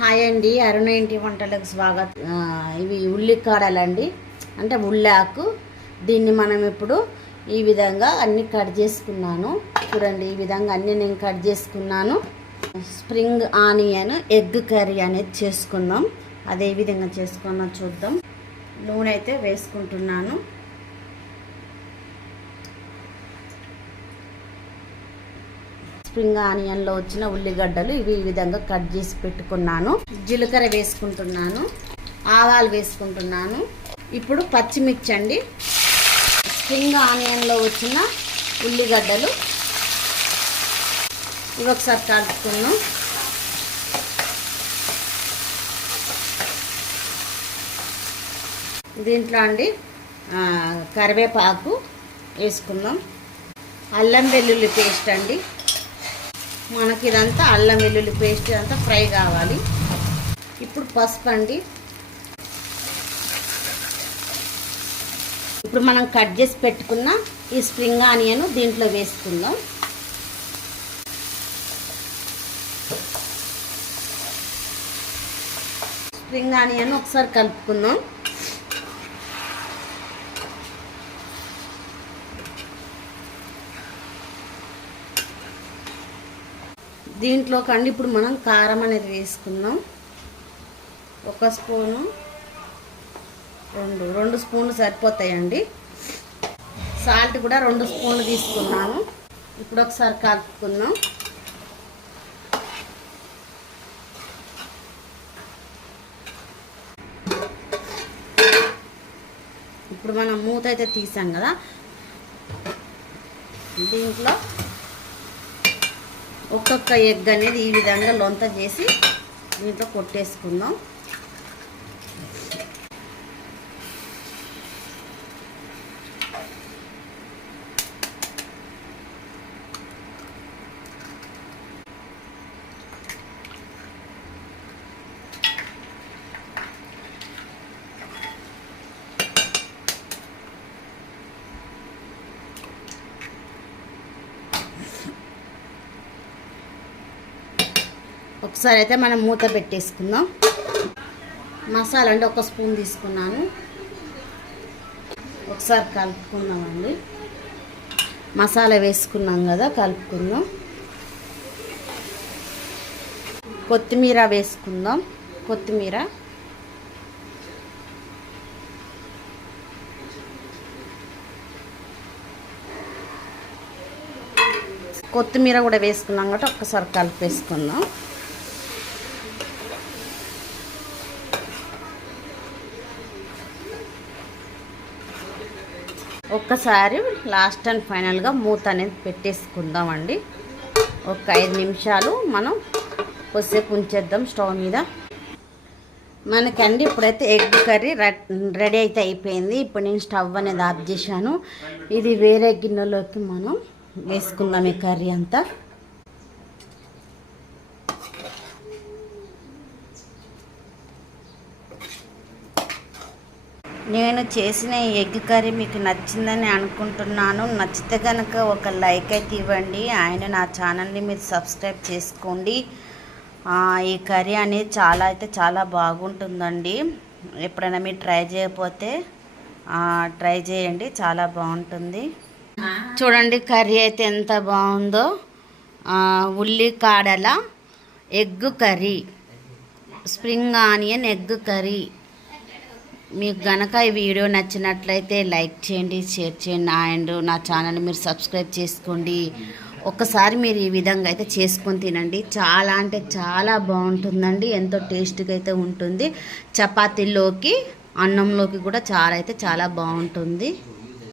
Hi అండి అరుణ ఇంటి వంటలకు స్వాగతం ఇవి ఉల్లికాడలండి. అంటే ఉల్లాకు. దీన్ని మనం ఇప్పుడు ఈ విధంగా అన్ని కట్ చేసుకున్నాను. చూడండి ఈ విధంగా అన్ని నేను కట్ చేసుకున్నాను. స్ప్రింగ్ ఆనియన్ ఎగ్ కర్రీ అనేది చేసుకుందాం అదే విధంగా చేసుకున్నా చూద్దాం. నూనె అయితే వేసుకుంటున్నాను. స్ప్రింగ్ ఆనియన్లో వచ్చిన ఉల్లిగడ్డలు ఇవి ఈ విధంగా కట్ చేసి పెట్టుకున్నాను. జీలకర్ర వేసుకుంటున్నాను. ఆవాలు వేసుకుంటున్నాను. ఇప్పుడు పచ్చిమిర్చి అండి. స్ప్రింగ్ ఆనియన్లో వచ్చిన ఉల్లిగడ్డలు ఇవి ఒకసారి కలుపుకున్నాం దీంట్లో అండి కరివేపాకు వేసుకుందాం. అల్లం వెల్లుల్లి పేస్ట్ అండి. మనకి ఇదంతా అల్లం వెల్లుల్లి పేస్ట్ ఇదంతా ఫ్రై కావాలి. ఇప్పుడు పసుపు అండి. ఇప్పుడు మనం కట్ చేసి పెట్టుకున్న ఈ స్ప్రింగ్ ఆనియన్ దీంట్లో వేసుకుందాం. స్ప్రింగ్ ఆనియన్ ఒకసారి కలుపుకుందాం. దీంట్లో కండి ఇప్పుడు మనం కారం అనేది వేసుకుందాం. ఒక స్పూను రెండు రెండు స్పూన్లు సరిపోతాయండి. సాల్ట్ కూడా రెండు స్పూన్లు తీసుకున్నాము. ఇప్పుడు ఒకసారి కలుపుకుందాం. ఇప్పుడు మనం మూత అయితే తీసాం కదా. దీంట్లో ఒక్కొక్క ఎగ్ అనేది ఈ విధంగా లొంత చేసి దీంట్లో కొట్టేసుకుందాం. ఒకసారి అయితే మనం మూత పెట్టేసుకుందాం. మసాలా అంటే ఒక స్పూన్ తీసుకున్నాను. ఒకసారి కలుపుకుందామండి. మసాలా వేసుకున్నాం కదా కలుపుకుందాం. కొత్తిమీర వేసుకుందాం కొత్తిమీర. కొత్తిమీర కూడా వేసుకున్నాం కాబట్టి ఒక్కసారి కలిపేసుకుందాం. ఒక్కసారి లాస్ట్ అండ్ ఫైనల్గా మూత అనేది పెట్టేసుకుందామండి. ఒక ఐదు నిమిషాలు మనం కొద్దిసేపు ఉంచేద్దాం స్టవ్ మీద. మనకండి ఇప్పుడైతే ఎగ్ కర్రీ రెడీ అయితే అయిపోయింది. ఇప్పుడు నేను స్టవ్ అనేది ఆఫ్ చేశాను. ఇది వేరే గిన్నెలోకి మనం వేసుకుందాం ఈ కర్రీ అంతా. నేను చేసిన ఎగ్ కర్రీ మీకు నచ్చిందని అనుకుంటున్నాను. నచ్చితే కనుక ఒక లైక్ అయితే ఇవ్వండి. ఆయన నా ఛానల్ని మీరు సబ్స్క్రైబ్ చేసుకోండి. ఈ కర్రీ అనేది చాలా అయితే చాలా బాగుంటుందండి. ఎప్పుడైనా మీరు ట్రై చేయకపోతే ట్రై చేయండి. చాలా బాగుంటుంది. చూడండి కర్రీ అయితే ఎంత బాగుందో. ఉల్లి కాడల egg curry. Spring onion egg curry. మీకు గనక ఈ వీడియో నచ్చినట్లయితే లైక్ చేయండి షేర్ చేయండి. అండ్ నా ఛానల్ మీరు సబ్స్క్రైబ్ చేసుకోండి. ఒక్కసారి మీరు ఈ విధంగా అయితే చేసుకొని తినండి. చాలా అంటే చాలా బాగుంటుందండి. ఎంతో టేస్ట్గా అయితే ఉంటుంది. చపాతీలోకి అన్నంలోకి కూడా చాలా అయితే చాలా బాగుంటుంది.